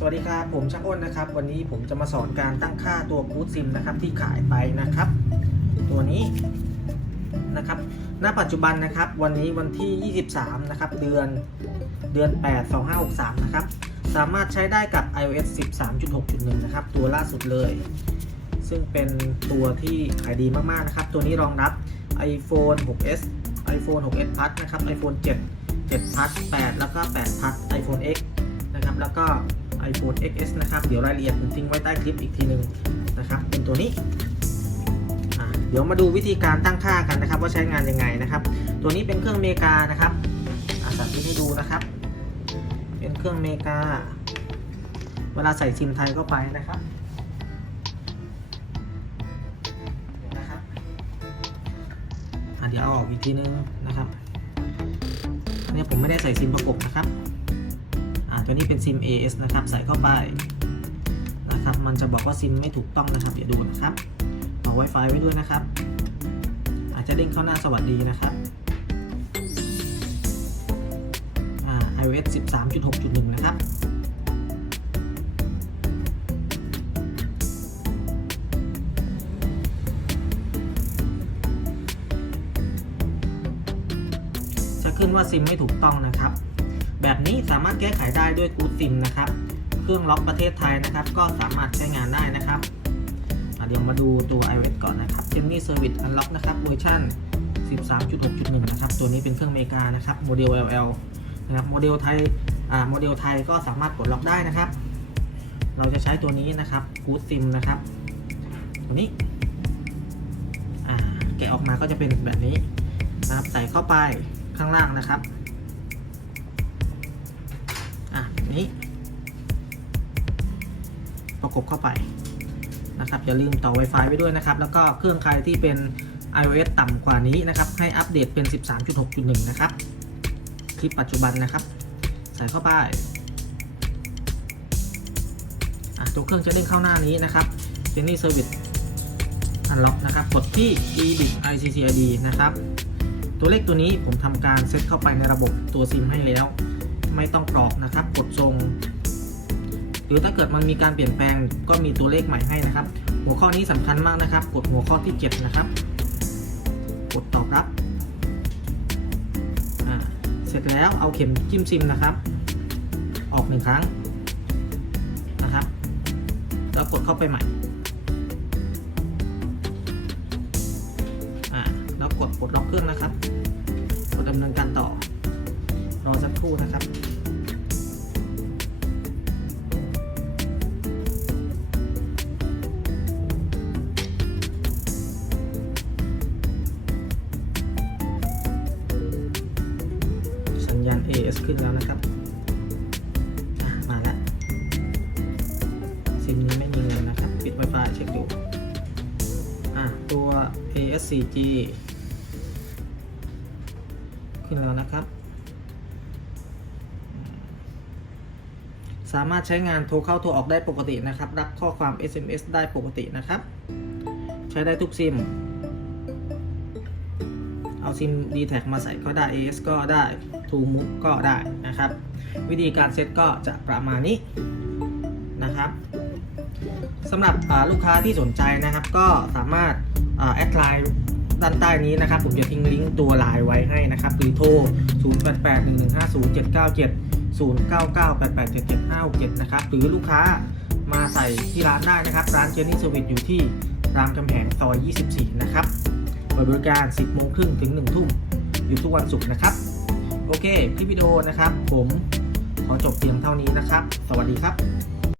สวัสดีครับ ผมช่างอ้นนะครับ วันนี้ผมจะมาสอนการตั้งค่าตัวกู๊ดซิมนะครับที่ขายไปนะครับ ตัวนี้นะครับณปัจจุบันนะครับ วันนี้วันที่ 23 นะครับ เดือนเดือน 8 2563 นะครับ สามารถใช้ได้กับ iOS 13.6.1 นะครับ ตัวล่าสุดเลย ซึ่งเป็นตัวที่ขายดีมาก ๆ นะครับ ตัวนี้รองรับ iPhone 6s iPhone 6s Plus นะครับ iPhone 7 7 Plus 8 แล้วก็8 Plus iPhone X นะครับ แล้วก็ iPhone XS นะครับ เดี๋ยวรายละเอียดผมทิ้งไว้ใต้คลิปอีกทีหนึ่งนะครับ เป็นตัวนี้ เดี๋ยวมาดูวิธีการตั้งค่ากันนะครับ ว่าใช้งานยังไงนะครับ ตัวนี้เป็นเครื่องเมกานะครับอาสาธิตให้ดูนะครับ เป็นเครื่องเมกา เวลาใส่ซิมไทยเข้าไปนะครับเดี๋ยวนะครับอะเดี๋ยวเอาออกอีกทีนึงนะครับอันนี้ผมไม่ได้ใส่ซิมประกบนะครับาตัวนี้เป็นซิม AS นะครับ ใส่เข้าไปนะครับ มันจะบอกว่าซิมไม่ถูกต้องนะครับเดี๋ยวดูนะครับเอา Wi-Fi ไว้ด้วยนะครับ อาจจะเด้งเข้าหน้าสวัสดีนะครับอ่า iOS 13.6.1 นะครับจะขึ้นว่าซิมไม่ถูกต้องนะครับ แบบนี้สามารถแก้ไขได้ด้วยกูซิมนะครับ เครื่องล็อกประเทศไทยนะครับ ก็สามารถใช้งานได้นะครับเดี๋ยวมาดูตัว iOS ก่อนนะครับ Jenny Service Unlock นะครับเวอร์ชัน13.6.1 นะครับ ตัวนี้เป็นเครื่องอเมริกานะครับ โมเดล LL นะครับ โมเดลไทย อ่า โมเดลไทยก็สามารถกดล็อกได้นะครับ เราจะใช้ตัวนี้นะครับกูดซิมนะครับ ตัวนี้ อ่า แกะออกมาก็จะเป็นแบบนี้นะครับ ใส่เข้าไปข้างล่างนะครับ นี้ ประกบเข้าไปนะครับอย่าลืมต่อ Wi-Fi ไว้ด้วยนะครับ แล้วก็เครื่องใครที่เป็น iOS ต่ำกว่านี้นะครับ ให้อัปเดตเป็น 13.6.1 นะครับ คลิปปัจจุบันนะครับ ใส่เข้าไปอะตัวเครื่องจะเด้งเข้าหน้านี้นะครับ Jenny Service Unlock นะครับ กดที่ edit ICCID นะครับ ตัวเลขตัวนี้ผมทำการเซตเข้าไปในระบบตัวซิมให้แล้วไม่ต้องก รอกนะครับ กดทรง หรือถ้าเกิดมันมีการเปลี่ยนแปลงก็มีตัวเลขใหม่ให้นะครับ หัวข้อนี้สำคัญมากนะครับ กดหัวข้อที่ 7 นะครับ กดตอบรับเสร็จแล้วเอาเข็มจิ้มซิมนะครับ ออกหนึ่งครั้งนะครับ แล้วกดเข้าไปใหม่ ญญาณ AS ขึ้นแล้วนะครับมาแล้วซิมนี้ไม่มีเงินนะครับ ปิด Wi-Fi เช็คดูตัว AS 4G ขึ้นแล้วนะครับ สามารถใช้งานโทรเข้าโทรออกได้ปกตินะครับ รับข้อความ SMS ได้ปกตินะครับ ใช้ได้ทุกซิม เอาซิม d t แทมาใส่ก็ได้ AS ก็ได้ t o m o v e ก็ได้นะครับ วิธีการเซตก็จะประมาณนี้นะครับสำหรับลูกค้าที่สนใจนะครับ ก็สามารถแอดไลน์ด้านใต้นี้นะครับ ผมจะทิ้งลิงก์ตัวไลน์ไว้ให้นะครับหรือโทร 0881150797 0998877567 นะครับ หรือลูกค้ามาใส่ที่ร้านได้นะครับ ร้านเจนี่เซอร์วิสอยู่ที่รามคำแหงซอย 24 นะครับ ปิดบริการ 10 โมงครึ่งถึง 1 ทุ่มอยู่ทุกวันศุกร์นะครับ โอเค คลิปวิดีโอนะครับ ผมขอจบเพียงเท่านี้นะครับ สวัสดีครับ